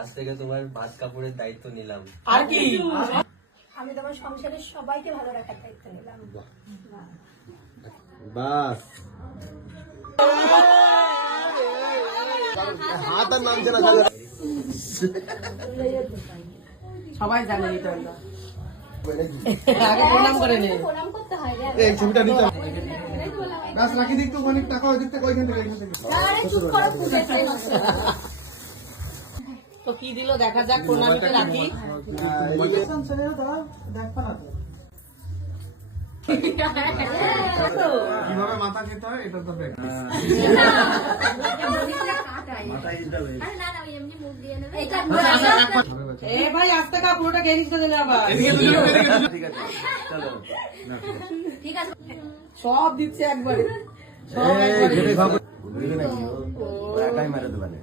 আজ থেকে তোমার ভাত কাপড়ের দায়িত্ব নিলাম। আর কি আমি তোমার সংসারের সবাইকে ভালো রাখার দায়িত্ব নিলাম। বাস হাত আর নামছে না। সবাই জানে এটা হলো। আগে প্রণাম করে নে। প্রণাম করতে হয় রে। এই ছবিটা নিতে গাছ রাখি দিক তো অনেক টাকা ওই দিক থেকে ওইখান থেকে আরে চুপ করো, পূজাটাই নষ্ট করো। তো কি দিল দেখা যাক, প্রণামীতে রাখি। কিভাবে মাথা খেতে হয় এটা তো প্র্যাকটিস। আরে না না, ওই এমনি মুখ দিয়ে নেবে। এটা এ ভাই আস্তে কা পুরোটা খেয়ে নিতে দিলে আবার। ঠিক আছে চলো। ঠিক আছে। সব দিচ্ছে একবারে, সব এই একবারে। যেটা খাবো বুঝলি নাকি ও একাই মেরে দেবে না।